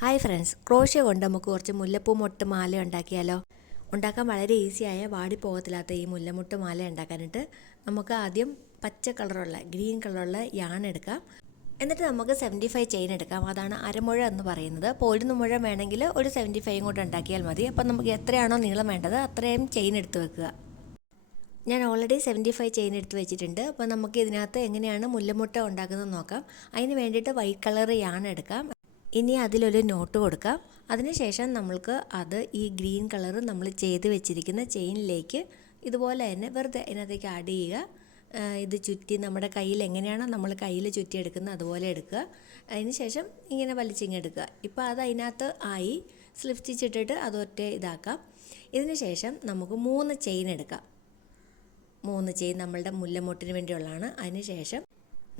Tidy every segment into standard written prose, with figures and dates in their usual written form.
Hi friends, crochet കൊണ്ട് നമുക്ക് കുറച്ച് മുല്ലപ്പൂ മൊട്ട് മാല ഉണ്ടാക്കിയാലോ? ഉണ്ടാക്കാൻ വളരെ ഈസിയായ വാടിപ്പോകത്തില്ലാത്ത ഈ മുല്ലമൊട്ട് മാല ഉണ്ടാക്കാനായിട്ട് നമുക്ക് ആദ്യം പച്ച കളറുള്ള ഗ്രീൻ കളറുള്ള യാൺ എടുക്കാം. എന്നിട്ട് നമുക്ക് 75 ചെയിൻ എടുക്കാം. അതാണ് അരമുഴ എന്ന് പറയുന്നത്. അപ്പോൾ 1 മുഴം വേണമെങ്കിൽ ഒരു 75 കൂടെ ഉണ്ടാക്കിയാൽ മതി. അപ്പം നമുക്ക് എത്രയാണോ നീളം വേണ്ടത് അത്രയും ചെയിൻ എടുത്ത് വെക്കുക. ഞാൻ ഓൾറെഡി 75 ചെയിൻ എടുത്ത് വെച്ചിട്ടുണ്ട്. അപ്പോൾ നമുക്ക് ഇതിനകത്ത് എങ്ങനെയാണ് മുല്ലമുട്ട ഉണ്ടാക്കുന്നത് നോക്കാം. അതിന് വേണ്ടിയിട്ട് വൈറ്റ് കളർ യാൺ എടുക്കാം. ഇനി അതിലൊരു നോട്ട് കൊടുക്കാം. അതിനുശേഷം നമ്മൾക്ക് ഈ ഗ്രീൻ കളർ നമ്മൾ ചെയ്ത് വെച്ചിരിക്കുന്ന ചെയിനിലേക്ക് ഇതുപോലെ തന്നെ വെറുതെ അതിനകത്തേക്ക് ആഡ് ചെയ്യുക. ഇത് ചുറ്റി നമ്മുടെ കയ്യിൽ എങ്ങനെയാണോ നമ്മൾ കയ്യിൽ ചുറ്റിയെടുക്കുന്നത് അതുപോലെ എടുക്കുക. അതിന് ശേഷം ഇങ്ങനെ വലിച്ചിങ്ങെടുക്കുക. ഇപ്പോൾ അത് അതിനകത്ത് ആയി. സ്ലിപ്പ് സ്റ്റിച്ച് ഇട്ടിട്ട് അതൊറ്റ ഇതാക്കാം. ഇതിന് ശേഷം നമുക്ക് 3 ചെയിൻ എടുക്കാം. 3 ചെയിൻ നമ്മളുടെ മുല്ലമൊട്ടിന് വേണ്ടിയുള്ളതാണ്. അതിന് ശേഷം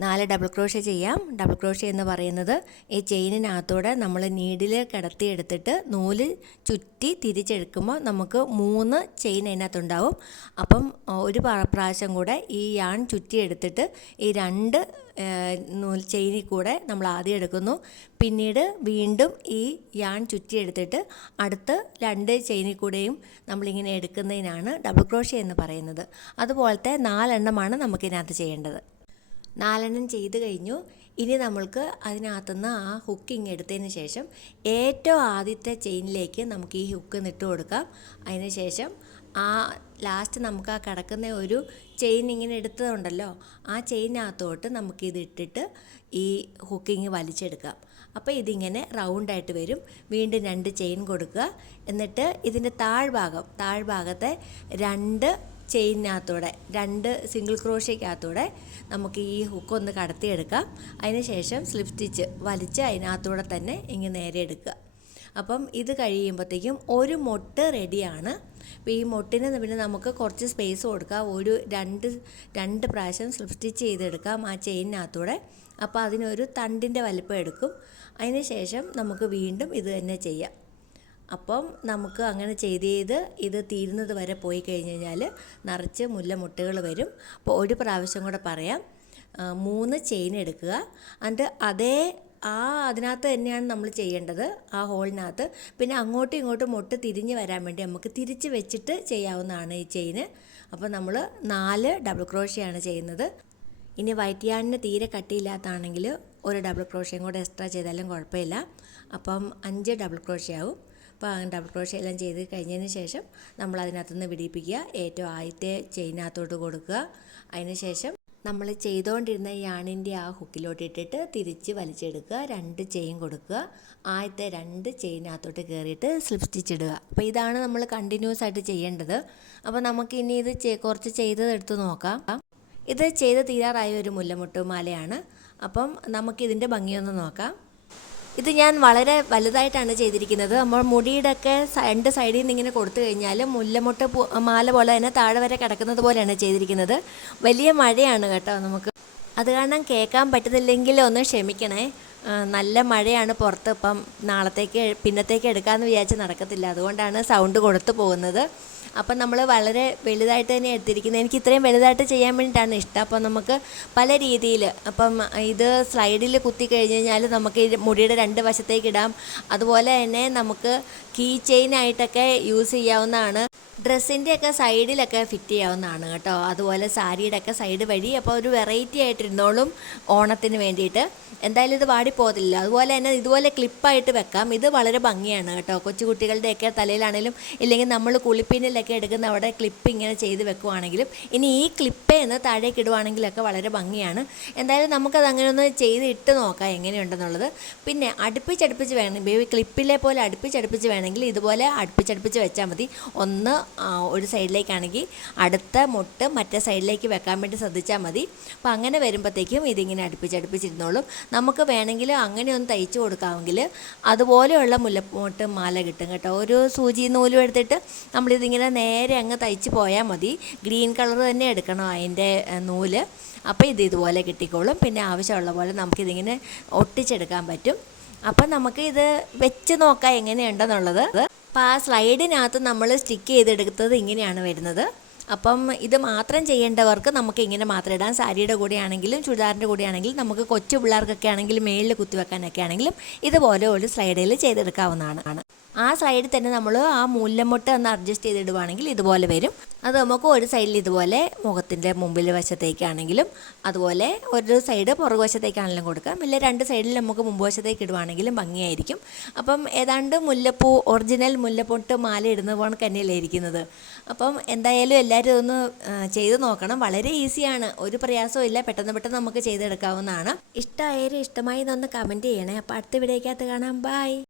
4 ഡബിൾ ക്രോഷ്യ ചെയ്യാം. ഡബിൾ ക്രോഷ്യ എന്ന് പറയുന്നത് ഈ ചെയിനിനകത്തൂടെ നമ്മൾ നീഡിൽ കിടത്തിയെടുത്തിട്ട് നൂല് ചുറ്റി തിരിച്ചെടുക്കുമ്പോൾ നമുക്ക് 3 ചെയിൻ അതിനകത്തുണ്ടാവും. അപ്പം ഒരു പ്രാവശ്യം കൂടെ ഈ യാൺ ചുറ്റിയെടുത്തിട്ട് ഈ 2 ചെയിനിൽ കൂടെ നമ്മൾ ആദ്യം എടുക്കുന്നു. പിന്നീട് വീണ്ടും ഈ യാൺ ചുറ്റിയെടുത്തിട്ട് അടുത്ത് 2 ചെയിനിൽ കൂടെയും നമ്മളിങ്ങനെ എടുക്കുന്നതിനാണ് ഡബിൾ ക്രോഷ്യ എന്ന് പറയുന്നത്. അതുപോലത്തെ 4 എണ്ണമാണ് നമുക്കിതിനകത്ത് ചെയ്യേണ്ടത്. 4 എണ്ണം ചെയ്ത് കഴിഞ്ഞു. ഇനി നമ്മൾക്ക് അതിനകത്തുനിന്ന് ആ ഹുക്കിങ് എടുത്തതിന് ശേഷം ഏറ്റവും ആദ്യത്തെ ചെയിനിലേക്ക് നമുക്ക് ഈ ഹുക്ക് ഇട്ട് കൊടുക്കാം. അതിന് ശേഷം ലാസ്റ്റ് നമുക്ക് കിടക്കുന്ന ഒരു ചെയിൻ ഇങ്ങനെ എടുത്തതുണ്ടല്ലോ, ആ ചെയിനകത്തോട്ട് നമുക്കിത് ഇട്ടിട്ട് ഈ ഹുക്കിങ് വലിച്ചെടുക്കാം. അപ്പോൾ ഇതിങ്ങനെ റൗണ്ടായിട്ട് വരും. വീണ്ടും 2 ചെയിൻ കൊടുക്കുക. എന്നിട്ട് ഇതിൻ്റെ താഴ്ഭാഗത്തെ 2 ചെയിനകത്തൂടെ 2 സിംഗിൾ ക്രോഷ്യക്കകത്തൂടെ നമുക്ക് ഈ ഹുക്കൊന്ന് കടത്തിയെടുക്കാം. അതിന് ശേഷം സ്ലിപ്പ് സ്റ്റിച്ച് വലിച്ച് അതിനകത്തൂടെ തന്നെ ഇങ്ങനെ നേരെ എടുക്കുക. അപ്പം ഇത് കഴിയുമ്പോഴത്തേക്കും ഒരു മൊട്ട് റെഡിയാണ്. അപ്പോൾ ഈ മൊട്ടിന് പിന്നെ നമുക്ക് കുറച്ച് സ്പേസ് കൊടുക്കാം. ഒരു 2 പ്രാവശ്യം സ്ലിപ്പ് സ്റ്റിച്ച് ചെയ്തെടുക്കാം ആ ചെയിനകത്തൂടെ. അപ്പോൾ അതിനൊരു തണ്ടിൻ്റെ വലിപ്പം എടുക്കും. അതിന് ശേഷം നമുക്ക് വീണ്ടും ഇത് തന്നെ ചെയ്യാം. അപ്പം നമുക്ക് അങ്ങനെ ചെയ്ത് ഇത് തീരുന്നത് വരെ പോയി കഴിഞ്ഞ് കഴിഞ്ഞാൽ നിറച്ച് മുല്ലമുട്ടുകൾ വരും. അപ്പോൾ ഒരു പ്രാവശ്യം കൂടെ പറയാം. 3 ചെയിൻ എടുക്കുക. എന്നിട്ട് അതിനകത്ത് തന്നെയാണ് നമ്മൾ ചെയ്യേണ്ടത്, ആ ഹോളിനകത്ത്. പിന്നെ അങ്ങോട്ടും ഇങ്ങോട്ടും മൊട്ട് തിരിഞ്ഞ് വരാൻ വേണ്ടി നമുക്ക് തിരിച്ച് വെച്ചിട്ട് ചെയ്യാവുന്നതാണ് ഈ ചെയിന്. അപ്പോൾ നമ്മൾ 4 ഡബിൾ ക്രോഷ്യയാണ് ചെയ്യുന്നത്. ഇനി വൈറ്റ് യാണിന് തീരെ കട്ടിയില്ലാത്താണെങ്കിൽ ഒരു ഡബിൾ ക്രോഷ്യയും കൂടെ എക്സ്ട്രാ ചെയ്താലും കുഴപ്പമില്ല. അപ്പം 5 ഡബിൾ ക്രോഷ്യ ആവും. അപ്പോൾ ഡബിൾ ക്രോഷ്യ എല്ലാം ചെയ്ത് കഴിഞ്ഞതിന് ശേഷം നമ്മൾ അതിനകത്തുനിന്ന് വിടിപ്പിക്കുക. ഏറ്റവും ആദ്യത്തെ ചെയിനകത്തോട്ട് കൊടുക്കുക. അതിന് ശേഷം നമ്മൾ ചെയ്തുകൊണ്ടിരുന്ന യാണിൻ്റെ ആ ഹുക്കിലോട്ട് ഇട്ടിട്ട് തിരിച്ച് വലിച്ചെടുക്കുക. 2 ചെയിൻ കൊടുക്കുക. ആദ്യത്തെ 2 ചെയിനകത്തോട്ട് കയറിയിട്ട് സ്ലിപ്പ് സ്റ്റിച്ച് ഇടുക. അപ്പോൾ ഇതാണ് നമ്മൾ കണ്ടിന്യൂസ് ആയിട്ട് ചെയ്യേണ്ടത്. അപ്പോൾ നമുക്കിനി ഇത് കുറച്ച് ചെയ്തതെടുത്ത് നോക്കാം. ഇത് ചെയ്ത് തീരാറായ ഒരു മുല്ലമുട്ട് മാലയാണ്. അപ്പം നമുക്കിതിൻ്റെ ഭംഗിയൊന്ന് നോക്കാം. ഇത് ഞാൻ വളരെ വലുതായിട്ടാണ് ചെയ്തിരിക്കുന്നത്. നമ്മൾ മുടിയുടെയൊക്കെ 2 സൈഡിൽ നിന്ന് ഇങ്ങനെ കൊടുത്തു കഴിഞ്ഞാൽ മുല്ലമുട്ട് മാല പോലെ തന്നെ താഴെ വരെ കിടക്കുന്നത് പോലെയാണ് ചെയ്തിരിക്കുന്നത്. വലിയ മഴയാണ് കേട്ടോ നമുക്ക്. അത് കാരണം കേൾക്കാൻ പറ്റുന്നില്ലെങ്കിൽ ഒന്ന് ക്ഷമിക്കണേ. നല്ല മഴയാണ് പുറത്ത്. ഇപ്പം പിന്നത്തേക്ക് എടുക്കാമെന്ന് വിചാരിച്ച് നടക്കത്തില്ല. അതുകൊണ്ടാണ് സൗണ്ട് കൊടുത്തു പോകുന്നത്. അപ്പം നമ്മൾ വളരെ വലുതായിട്ട് തന്നെ എടുത്തിരിക്കുന്നത്. എനിക്ക് ഇത്രയും വലുതായിട്ട് ചെയ്യാൻ വേണ്ടിയിട്ടാണ് ഇഷ്ടം. അപ്പം നമുക്ക് പല രീതിയിൽ, അപ്പം ഇത് സ്ലൈഡിൽ കുത്തി കഴിഞ്ഞ് കഴിഞ്ഞാൽ നമുക്ക് മുടിയുടെ 2 വശത്തേക്ക് ഇടാം. അതുപോലെ തന്നെ നമുക്ക് കീ ചെയിനായിട്ടൊക്കെ യൂസ് ചെയ്യാവുന്നതാണ്. ഡ്രസ്സിൻ്റെയൊക്കെ സൈഡിലൊക്കെ ഫിറ്റ് ചെയ്യാവുന്നതാണ് കേട്ടോ. അതുപോലെ സാരിയുടെയൊക്കെ സൈഡ് വഴി. അപ്പോൾ ഒരു വെറൈറ്റി ആയിട്ടിരുന്നോളും ഓണത്തിന് വേണ്ടിയിട്ട്. എന്തായാലും ഇത് വാടിപ്പോകത്തില്ല. അതുപോലെ തന്നെ ഇതുപോലെ ക്ലിപ്പായിട്ട് വെക്കാം. ഇത് വളരെ ഭംഗിയാണ് കേട്ടോ. കൊച്ചുകുട്ടികളുടെയൊക്കെ തലയിലാണെങ്കിലും ഇല്ലെങ്കിൽ നമ്മൾ കുളിപ്പിന്നിലൊക്കെ എടുക്കുന്ന അവിടെ ക്ലിപ്പ് ഇങ്ങനെ ചെയ്ത് വെക്കുവാണെങ്കിലും, ഇനി ഈ ക്ലിപ്പേന്ന് താഴേക്ക് ഇടുവാണെങ്കിലൊക്കെ വളരെ ഭംഗിയാണ്. എന്തായാലും നമുക്കത് അങ്ങനെ ഒന്ന് ചെയ്ത് ഇട്ട് നോക്കാം എങ്ങനെയുണ്ടെന്നുള്ളത്. പിന്നെ അടുപ്പിച്ചടുപ്പിച്ച് വേണം, ക്ലിപ്പിലെ പോലെ അടുപ്പിച്ചടുപ്പിച്ച് വേണമെങ്കിൽ ഇതുപോലെ അടുപ്പിച്ചടുപ്പിച്ച് വെച്ചാൽ മതി. ഒന്ന് ഒരു സൈഡിലേക്കാണെങ്കിൽ അടുത്ത മുട്ട് മറ്റേ സൈഡിലേക്ക് വെക്കാൻ വേണ്ടി ശ്രദ്ധിച്ചാൽ മതി. അപ്പോൾ അങ്ങനെ വരുമ്പോഴത്തേക്കും ഇതിങ്ങനെ അടുപ്പിച്ചടുപ്പിച്ചിരുന്നോളും. നമുക്ക് വേണമെങ്കിൽ അങ്ങനെ ഒന്ന് തയ്ച്ച് കൊടുക്കാമെങ്കിൽ അതുപോലെയുള്ള മുല്ലമൊട്ട് മാല കിട്ടും കേട്ടോ. ഒരു സൂചി നൂലും എടുത്തിട്ട് നമ്മളിതിങ്ങനെ നേരെ അങ്ങ് തയ്ച്ച് പോയാൽ മതി. ഗ്രീൻ കളർ തന്നെ എടുക്കണം അതിൻ്റെ നൂല്. അപ്പോൾ ഇതുപോലെ കിട്ടിക്കോളും. പിന്നെ ആവശ്യമുള്ള പോലെ നമുക്കിതിങ്ങനെ ഒട്ടിച്ചെടുക്കാൻ പറ്റും. അപ്പം നമുക്ക് ഇത് വെച്ച് നോക്കാം എങ്ങനെയുണ്ടെന്നുള്ളത്. അപ്പോൾ ആ സ്ലൈഡിനകത്ത് നമ്മൾ സ്റ്റിക്ക് ചെയ്തെടുത്തത് ഇങ്ങനെയാണ് വരുന്നത്. അപ്പം ഇത് മാത്രം ചെയ്യേണ്ടവർക്ക് നമുക്ക് ഇങ്ങനെ മാത്രം ഇടാം. സാരിയുടെ കൂടെ ആണെങ്കിലും ചുരിദാറിൻ്റെ കൂടെ ആണെങ്കിലും നമുക്ക് കൊച്ചു പിള്ളേർക്കൊക്കെ ആണെങ്കിലും മേളിൽ കുത്തിവെക്കാനൊക്കെ ആണെങ്കിലും ഇതുപോലെ ഒരു സ്ലൈഡിൽ ചെയ്തെടുക്കാവുന്നതാണ്. ആ സൈഡിൽ തന്നെ നമ്മൾ ആ മുല്ലമുട്ട് ഒന്ന് അഡ്ജസ്റ്റ് ചെയ്തിടുവാണെങ്കിൽ ഇതുപോലെ വരും. അത് നമുക്ക് ഒരു സൈഡിൽ ഇതുപോലെ മുഖത്തിൻ്റെ മുമ്പിൽ വശത്തേക്കാണെങ്കിലും അതുപോലെ ഒരു സൈഡ് പുറകുവശത്തേക്കാണെങ്കിലും കൊടുക്കാം. ഇല്ല രണ്ട് സൈഡിൽ നമുക്ക് മുമ്പ് വശത്തേക്ക് ഇടുവാണെങ്കിലും ഭംഗിയായിരിക്കും. അപ്പം ഏതാണ്ട് മുല്ലപ്പൂ ഒറിജിനൽ മുല്ലപ്പൊട്ട് മാല ഇടുന്നത് പോലെ തന്നെയല്ലേ ഇരിക്കുന്നത്. അപ്പം എന്തായാലും എല്ലാവരും ഒന്ന് ചെയ്ത് നോക്കണം. വളരെ ഈസിയാണ്, ഒരു പ്രയാസവും ഇല്ല, പെട്ടെന്ന് നമുക്ക് ചെയ്തെടുക്കാവുന്നതാണ്. ഇഷ്ടമായാലും ഇഷ്ടമായി എന്നൊന്ന് കമൻറ്റ് ചെയ്യണേ. അപ്പോൾ അടുത്ത വീഡിയോക്കകത്ത് കാണാം. ബൈ.